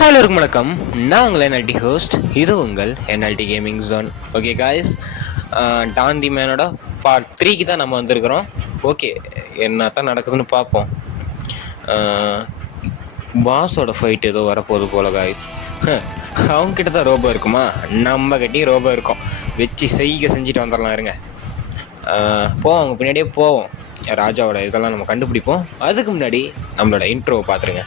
Hello வணக்கம். நான் உங்கள் என்எல்டி ஹோஸ்ட். இது உங்கள் NLT gaming zone. Okay guys, Don the மேனோட பார்ட் 3க்கு தான் நம்ம வந்திருக்கிறோம். ஓகே, என்ன தான் நடக்குதுன்னு பார்ப்போம். பாஸோட ஃபைட் ஏதோ வரப்போகுது போல காய்ஸ். அவங்ககிட்ட தான் ரோபோ இருக்குமா? நம்ம கிட்டேயும் ரோபோ இருக்கும். வச்சு செஞ்சுட்டு வந்துடலாம். இருங்க, போவோம், அவங்க பின்னாடியே போவோம். ராஜாவோட இதெல்லாம் நம்ம கண்டுபிடிப்போம். அதுக்கு முன்னாடி நம்மளோட இன்ட்ரோவை பார்த்துருங்க.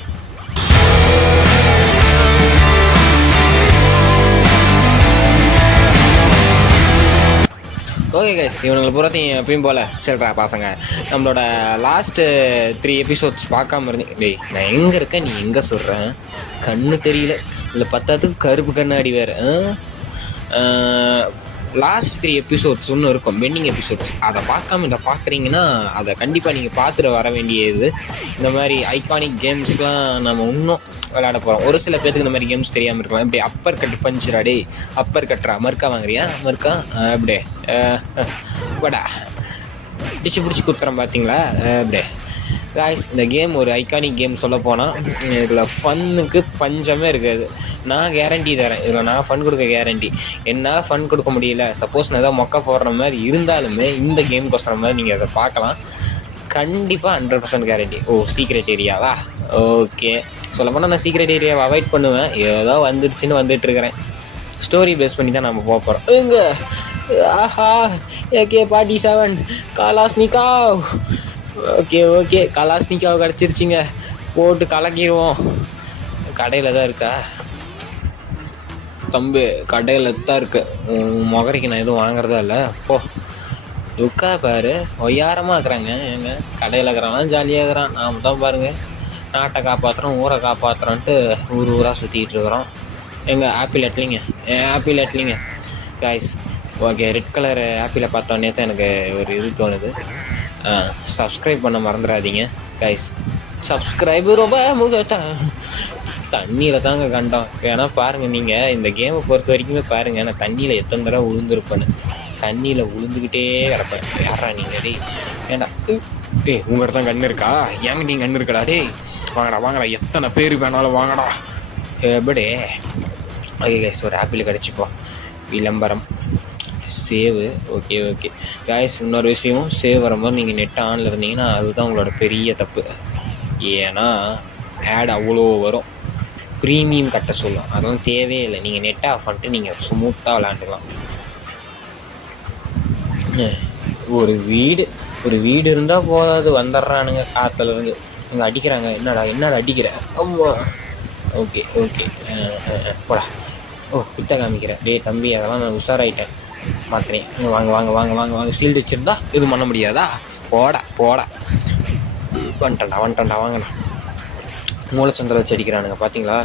ஓகே கைஸ், இவனுங்களை பூராத்தையும் எப்பயும் போல் சொல்கிறா பசங்க. நம்மளோட லாஸ்ட்டு 3 எபிசோட்ஸ் பார்க்காம இருந்தேன். டேய், நான் எங்கே இருக்கேன், நீ எங்கே சொல்கிறேன்? கண்ணு தெரியல, இல்லை பத்தாத்துக்கு கருப்பு கண்ணாடி வேறு. லாஸ்ட் 3 எபிசோட்ஸ் ஒன்று இருக்கும், பெண்டிங் எபிசோட்ஸ். அதை பார்க்காம இதை பார்க்குறீங்கன்னா அதை கண்டிப்பாக நீங்கள் பார்த்துட்டு வர வேண்டியது. இந்த மாதிரி ஐகானிக் கேம்ஸ்லாம் நம்ம இன்னும் விளையாட போகிறோம். ஒரு சில பேருக்கு இந்த மாதிரி கேம்ஸ் தெரியாமல் இருக்கலாம். இப்படி அப்பர் கட்டு பஞ்சுடா, டே அப்பர் கட்டுறா, மறுக்கா வாங்குறியா, மறுக்கா அப்படியே வடா பிடிச்சி கொடுத்துறேன் பார்த்தீங்களா அப்படியே. காய்ஸ், இந்த கேம் ஒரு ஐகானிக் கேம் சொல்ல போனால் இதில் ஃபன்னுக்கு பஞ்சமே இருக்காது. நான் கேரண்டி தரேன், இதில் நான் ஃபன் கொடுக்க கேரண்டி. என்னால் ஃபன் கொடுக்க முடியல, சப்போஸ் நான் ஏதாவது மொக்க போடுற மாதிரி இருந்தாலுமே இந்த கேமுக்கு வசுற மாதிரி நீங்கள் அதை பார்க்கலாம். கண்டிப்பாக 100% கேரண்டி. ஓ, சீக்ரெட் ஏரியாவா? ஓகே, சொல்லப்போனால் நான் சீக்ரெட் ஏரியாவை அவாய்ட் பண்ணுவேன். ஏதோ வந்துடுச்சுன்னு வந்துட்டுருக்கிறேன். ஸ்டோரி பேஸ் பண்ணி தான் நம்ம போக போகிறோம். எங்கே ஆஹா, AK-47 கலாஷ்னிகாவ். ஓகே, கலாஷ்னிகாவ் கிடச்சிருச்சிங்க. போட்டு கலக்கிடுவோம். கடையில் தான் இருக்கா தம்பி? கடையில் தான் இருக்கு. முகரைக்கு நான் எதுவும் வாங்குறதா இல்லை. போ, லுக்கா பாரு, ஒய்யாரமாக இருக்கிறாங்க. எங்க கடையில் இருக்கிறானா ஜாலியாக இருக்கிறான். நாம் தான் பாருங்கள், நாட்டை காப்பாற்றுறோம், ஊரை காப்பாற்றுறோன்ட்டு ஊராக சுற்றிக்கிட்டு இருக்கிறோம். எங்கள் ஆப்பிள் எட்லிங்க காய்ஸ். ஓகே, ரெட் கலர் ஆப்பிளை பார்த்தோன்னே தான் எனக்கு ஒரு இது தோணுது. சப்ஸ்கிரைப் பண்ண மறந்துடாதீங்க காய்ஸ். சப்ஸ்கிரைபு ரொம்ப தண்ணியில் தாங்க கண்டோம். ஏன்னா பாருங்கள், நீங்கள் இந்த கேமை பொறுத்த வரைக்குமே பாருங்கள், நான் தண்ணியில் எத்தனை தடவை விழுந்துருப்பேன்னு. தண்ணியில் விழுந்துக்கிட்டே கிடப்பேன். யாரா நீங்கள்? டேய் ஏண்டா, டேய் உங்கள்கிட்ட தான் கண்ணு இருக்கா? ஏங்க நீங்கள் கண்ணு இருக்கடா? டேய் வாங்கடா, எத்தனை பேர் வேணாலும் வாங்கடா. எப்படி? ஓகே கைஸ், ஒரு ஆப்பிள் கிடச்சிப்போம். விளம்பரம் சேவு. ஓகே காய்ஸ், இன்னொரு விஷயம், சேவ் வரும்போது நீங்கள் நெட் ஆனில் இருந்தீங்கன்னா அதுதான் உங்களோட பெரிய தப்பு. ஏன்னா ஆட் அவ்வளோ வரும், ப்ரீமியம் கட்ட சொல்லும். அதெல்லாம் தேவையே இல்லை. நீங்கள் நெட் ஆஃப் பண்ணிட்டு நீங்கள் ஸ்மூத்தாக விளாண்டுக்கலாம். ஒரு வீடு இருந்தால் போதாது, வந்துடுறானுங்க காற்றுலேருந்து. இங்கே அடிக்கிறாங்க. என்னடா அடிக்கிற? அம்மா. ஓகே போடா. ஓ, பித்த காமிக்கிறேன். டே தம்பி, அதெல்லாம் நான் உஷாராயிட்டேன், மாத்திரேன். வாங்க. சீல்டு வச்சுருந்தா இது பண்ண முடியாதா? போடா. வந்துட்டேன்டா. வாங்கண்ணா. மூலச்சந்திர வச்சு அடிக்கிறானுங்க பார்த்தீங்களா?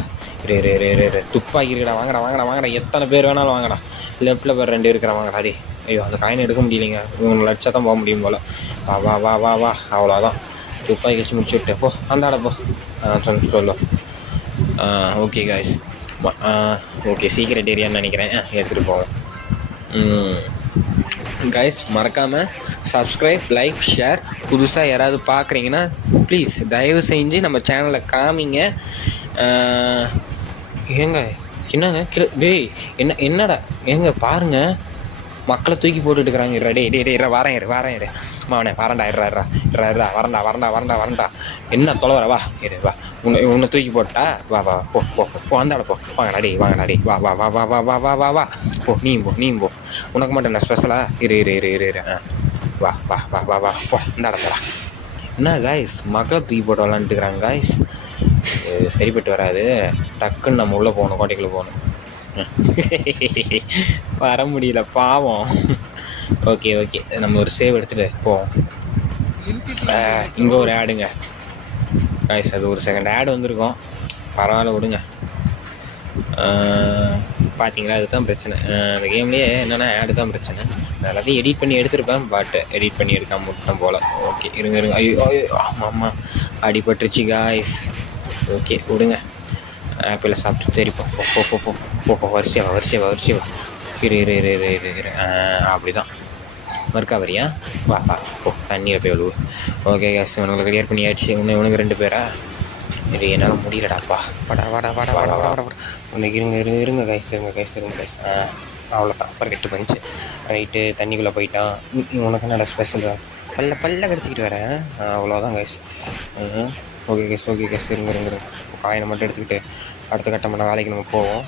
துப்பாக்கி இருக்கடா. வாங்கடா. எத்தனை பேர் வேணாலும் வாங்கடா. லெஃப்ட்டில் பேர் 2 இருக்கிற வாங்கடா. டே ஐயோ, அந்த காயினை எடுக்க முடியலைங்க. இவங்களை அடிச்சா தான் போக முடியும் போல். வா. அவ்வளோதான், துப்பாக்கி வச்சு முடிச்சு விட்டேன். போ, அந்தாட போ. சொல்லு. ஓகே காய்ஸ், ஓகே, சீக்ரெட் ஏரியான்னு நினைக்கிறேன். எடுத்துகிட்டு போவோம். காய்ஸ், மறக்காமல் சப்ஸ்கிரைப், லைக், ஷேர். புதுசாக யாராவது பார்க்குறீங்கன்னா ப்ளீஸ் தயவு செஞ்சு நம்ம சேனலை காமிங்க. ஏங்க என்னங்க டேய், என்னடா ஏங்க பாருங்கள், மக்களை தூக்கி போட்டுட்டு இருக்கிறாங்க. டே வரேன் மாவனே, வரண்டா. வரண்டா. என்ன தொலைவர? வா உன்னை தூக்கி போட்டா? வா போ அந்தாட போ. வாங்கடா டே. வா போ. நீ போ. உனக்கு மட்டும் என்ன ஸ்பெஷலா? இரு. வா போ, அந்தாடா. என்ன காய்ஸ், மக்களை தூக்கி போட்டு விளாண்டுக்கிறாங்க காய்ஸ். சரிப்பட்டு வராது. டக்குன்னு நம்ம உள்ளே போகணும், கோட்டைக்குள்ளே போகணும். வர முடியல பாவம். ஓகே, நம்ம ஒரு சேவ் எடுத்துகிட்டு போவோம். இங்கே ஒரு ஆடுங்க காய்ஸ், அது ஒரு செகண்ட் ஆடு வந்திருக்கோம். பரவாயில்ல, விடுங்க. பார்த்தீங்களா, அதுதான் பிரச்சனை. அந்த கேம்லேயே என்னென்னா ஆடு தான் பிரச்சனை. நான் எல்லாத்தையும் எடிட் பண்ணி எடுத்துருப்பேன், பட் எடிட் பண்ணி எடுக்காமல் விட்டேன் போல். ஓகே, இருங்க. ஐயோ ஆமாம், அடிபட்டுருச்சு காய்ஸ். ஓகே, விடுங்க. ஆப்பிளை சாப்பிட்டு தெரிப்போம். போ. வரிசையா. இரு. அப்படி தான். மறுக்கா வரியா? வா போ, தண்ணியில் போய் விழுவு. ஓகே கேஸ், இவனுக்கு கிளியர் பண்ணியாச்சு. இவனுக்கு 2 பேரா? இது என்னால் முடியலடாப்பா. வாடா வாடா வாடா வாடா வாடா வாடா வாடா. உனக்கு இருங்க இருங்க இருங்க கைஸ், இருங்க கைஸ், இருங்க கைஸ். அவ்வளோதான், அப்புறம் கெட்டு போயிடுச்சு. ரைட்டு, தண்ணிக்குள்ளே போயிட்டான். உனக்கு என்னடா ஸ்பெஷல்? பல்ல கடிச்சிக்கிட்டு வரேன். அவ்வளோதான் guys. Okay guys, okay guys, இருங்க இருங்க இருங்க. காயினை மட்டும் எடுத்துக்கிட்டு அடுத்த கட்டமான வேலைக்கு நம்ம போவோம்.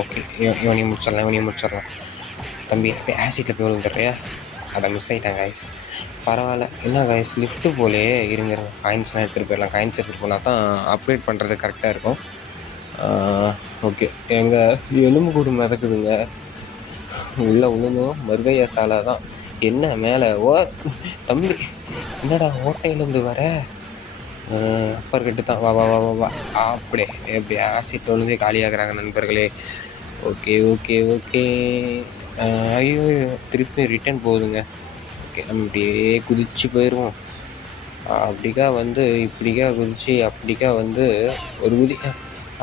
ஓகே, இவனையும் முடிச்சிடலாம். தம்பி போய் ஆசிட்டில் போய் விழுந்துடுறியா? அதை மிஸ் ஆகிட்டான் கைஸ். பரவாயில்ல. என்ன கைஸ், லிஃப்ட்டு போலே. இருங்க காயின்ஸ்லாம் எடுத்துகிட்டு போயிடலாம். காயின்ஸ் எடுத்துகிட்டு போனால் தான் அப்கிரேட் பண்ணுறது கரெக்டாக இருக்கும். ஓகே, எங்கள் எலும்பு கூடு மிதக்குதுங்க. உள்ளே விழுந்தும் மருகையா சாலை தான். என்ன மேலே தம்பி, என்னடா ஓட்டையிலேருந்து வர? அப்பர் கட்டு தான். வா வா வா வா வா. அப்படியே எப்படி ஆசிட் விழுந்தே காலியாகிறாங்க நண்பர்களே. Okay okay okay. ஐயோ, திருப்பி ரிட்டர்ன் போகுதுங்க. ஓகே, நம்ம இப்படியே குதிச்சு போயிடுவோம். அப்படிக்கா வந்து இப்படிக்கா குதிச்சு அப்படிக்கா வந்து ஒரு குதி.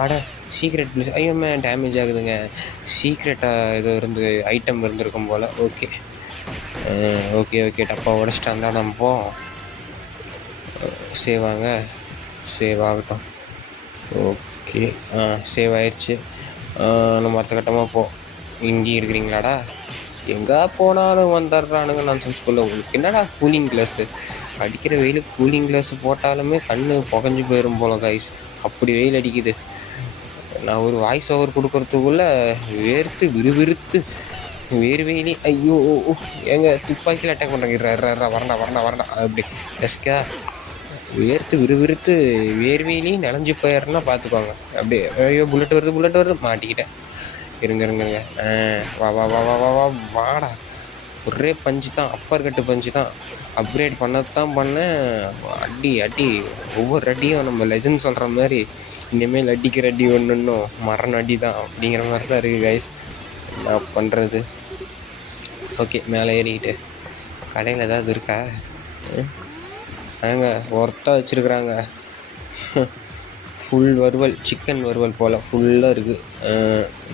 ஆட சீக்ரெட் ப்ளீஸ். ஐயோமே டேமேஜ் ஆகுதுங்க. சீக்ரெட்டாக இது ஐட்டம் இருந்திருக்கும் போல். Okay okay okay. டப்பா உடச்சிட்டு வந்தால் நம்ம போவோம். சேவ் ஆகட்டும். ஓகே, சேவ் ஆயிடுச்சு. நம்ம அடுத்த கட்டமாக போ. இங்கேயும் இருக்கிறீங்களாடா? எங்கே போனாலும் வந்துடுறானுங்க நான்சென்ஸ்குள்ளே. உங்களுக்கு என்னடா கூலிங் கிளாஸு? அடிக்கிற வெயில் கூலிங் கிளாஸு போட்டாலுமே கண்ணு புகஞ்சு போயிடும் போல கைஸ். அப்படி வெயில் அடிக்குது. நான் ஒரு வாய்ஸ் ஓவர் கொடுக்கறதுக்குள்ளே வேர்த்து விறுவிறுத்து வேர்வெயிலி. ஐயோ, எங்க துப்பாக்கியில் அட்டாக் பண்ணுறாங்க. வரண்டா அப்படி டெஸ்கா வேர்த்து விறுவிறுத்து வேர்வெயிலையும் நனைஞ்சு போயிடுறேன்னா பார்த்துக்கோங்க. அப்படியே ஐயோ, புல்லட் வருது. மாட்டிக்கிட்டேன். இருங்க. வா வா வா வா வா வா வாடா. ஒரே பஞ்சு தான், அப்பர் கட்டு பஞ்சு தான். அப்கிரேட் பண்ணதான் பண்ணேன். அடி ஒவ்வொரு அடியும் நம்ம லெஜண்ட் சொல்கிற மாதிரி இனிமேல் அடிக்கிற அடி ஒன்றுன்னும் மரண அடி தான் அப்படிங்கிற மாதிரி தான் இருக்குது கைஸ். என்ன பண்ணுறது? ஓகே, மேலே ஏறிக்கிட்டு கடையில் ஏதாவது இருக்கா? ஒர்த்தாக வச்சுருக்குறாங்க. ஃபுல் வறுவல், சிக்கன் வறுவல் போல் ஃபுல்லாக இருக்குது.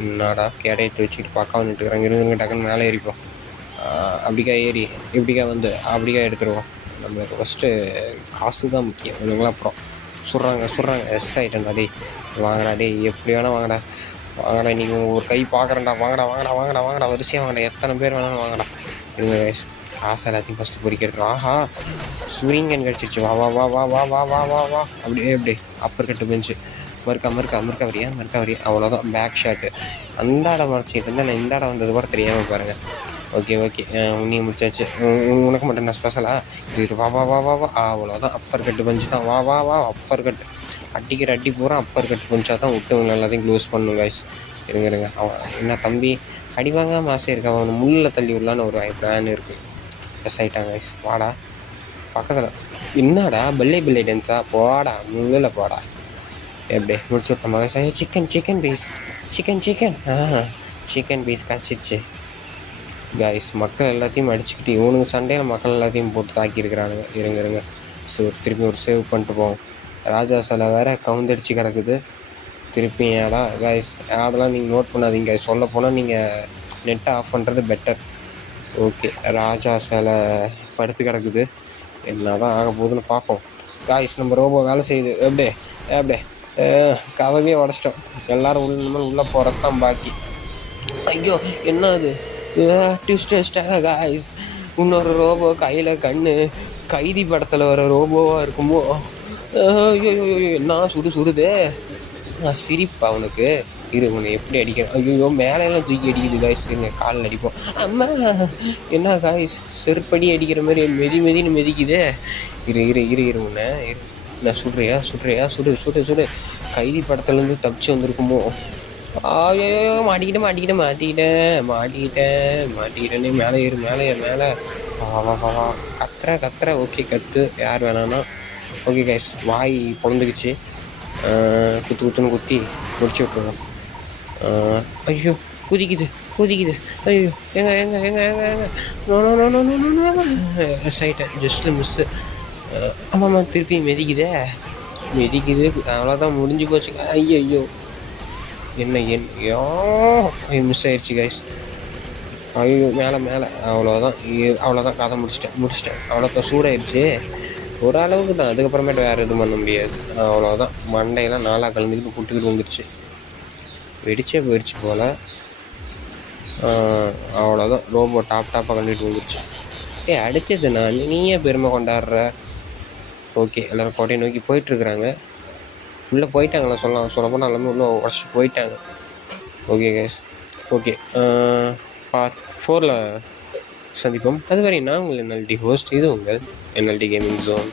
என்னடா கேடையத்தை வச்சுக்கிட்டு பக்கம் வந்துட்டுருக்குறாங்க. இருங்க டக்குன்னு மேலே ஏறிப்போம். அப்படிக்கா ஏறி இப்படிக்கா வந்து அப்படிக்கா எடுத்துருவோம். நம்மளுக்கு ஃபஸ்ட்டு காசு தான் முக்கியம். இவங்களாம் அப்புறம் சுடுறாங்க. எஸ் ஆகிட்டேன்டா. வாங்கடா எப்படி வேணால் வாங்கடா. இன்றைக்கி ஒரு கை பார்க்குறேன்டா. வாங்கடா வரிசையாக வாங்கடா. எத்தனை பேர் வேணாலும் வாங்கடா. இருங்க கைஸ், காசு எல்லாத்தையும் ஃபஸ்ட்டு பொறிக்கிறது. ஆஹா, ஸ்விங்கன் கிடச்சிருச்சு. வா வா வா வா வா வா வா வா வா. அப்படியே அப்பர் கட்டு பெஞ்சு மறுக்கா வரியா. அவ்வளோதான். Back shot. அந்த இடம் மறைச்சிட்டு இருந்தால் நான் இந்த இடம் வந்தது கூட தெரியாமல் பாருங்கள். ஓகே உன்னையும் முடிச்சாச்சு. உனக்கு மட்டும் என்ன ஸ்பெஷலா? இது வா வா வா வா வா. அவ்வளோதான், அப்பர் கட்டு பஞ்சு தான். வா வா வா. அப்பர் கட்டு அடிக்கிற அடி பூரா அப்பர் கட்டு பஞ்சா தான் விட்டு உங்களை எல்லாத்தையும் க்ளோஸ் பண்ணும் கைஸ். இருங்க. அவன் என்ன தம்பி அடி வாங்காமல் ஆசை இருக்கு. அவன் முள்ளில் தள்ளி விடலான்னு ஒரு பிளான் இருக்குது. எஸ் ஆகிட்டான் கைஸ். வாடா பக்கத்தில். என்னடா பிள்ளை டென்ஸா? போடா முள்ளில் போடா. எப்படி முடிச்சு விட்டோம் guys. Chicken piece. Chicken piece கிடச்சிருச்சு கைஸ். மக்கள் எல்லாத்தையும் அடிச்சுக்கிட்டு இவனுங்க சண்டையில் மக்கள் எல்லாத்தையும் போட்டு தாக்கியிருக்கிறானுங்க. இருங்க. ஸோ திருப்பி ஒரு சேவ் பண்ணிட்டு போவோம். ராஜா சிலை வேறு கவுந்தடிச்சு கிடக்குது. திருப்பி ஏடா கைஸ், அதெல்லாம் நீங்கள் நோட் பண்ணாதீங்க கைஸ். சொல்ல போனால் நீங்கள் நெட்டை ஆஃப் பண்ணுறது பெட்டர். ஓகே, ராஜா சிலை படுத்து கிடக்குது. என்ன தான் ஆக போகுதுன்னு பார்ப்போம் கைஸ். நம்ம ரோபோ வேலை செய்யுது. எப்படியே கதவையே உடச்சிட்டோம். எல்லோரும் உள்ளே போகிறது தான் பாக்கி. ஐயோ, என்ன அது? ட்விஸ்டாக கைஸ். இன்னொரு ரோபோ கையில் கண்ணு. கைதி படத்தில் வர ரோபோவாக இருக்குமோ? ஐயோ என்ன சுடுதே. சிரிப்பா உனக்கு? இரு, உன்னை எப்படி அடிக்கிறேன். ஐயோ, மேலெல்லாம் தூக்கி அடிக்குது கைஸ். இருங்க, காலில் அடிப்போம். அம்மா, என்ன கைஸ், செருப்படி அடிக்கிற மாதிரி மெதின்னு மிதிக்குதே. இரு உன்னை நான் சுடுறியா? சுடு. கைதி படத்துலேருந்து தப்பிச்சு வந்திருக்குமோ? ஐயோ, மாட்டிக்கிட்டேன். மேலே ஏறு. வா. கத்துற. ஓகே, கத்து. யார் வேணான்னா ஓகே கைஸ். வாய் பொழந்துக்குச்சு. குத்துன்னு குத்தி முடிச்சு விட்டுருவோம். ஐயோ, குதிக்குது. ஐயோ, எங்க சைட்டேன். Just miss. ஆமாம்மா, திருப்பி மிதிக்குது. அவ்வளோதான், முடிஞ்சு போச்சு. ஐயோ, மிஸ் ஆயிடுச்சு கைஸ். ஐயோ, மேலே. அவ்வளோதான் கதை முடிச்சிட்டேன். அவ்வளோதான் சூடாயிடுச்சு. ஓரளவுக்கு தான். அதுக்கப்புறமேட்டு வேறு எதுவும் பண்ண முடியாது. அவ்வளோதான். மண்டையெல்லாம் நாலாக கலந்துக்கிட்டு புட்டுக்கிட்டு வந்துருச்சு. வெடிச்சே போயிடுச்சு போல். அவ்வளோதான். ரோபோ டாப்பாக கண்டுக்கிட்டு வந்துருச்சு. அடித்தது நான், நீயே பெருமை கொண்டாடுற. ஓகே, எல்லோரும் கோட்டையை நோக்கி போயிட்டுருக்குறாங்க. உள்ளே போயிட்டாங்களா சொல்லப்போனால் எல்லாமே உள்ளே உடச்சிட்டு போயிட்டாங்க. Okay guys, okay. பார்ட் 4ல் சந்திப்போம். அதுவரை நான் உங்கள் என்எல்டி ஹோஸ்ட். இது உங்கள் என்எல்டி கேமிங் ஜோன்.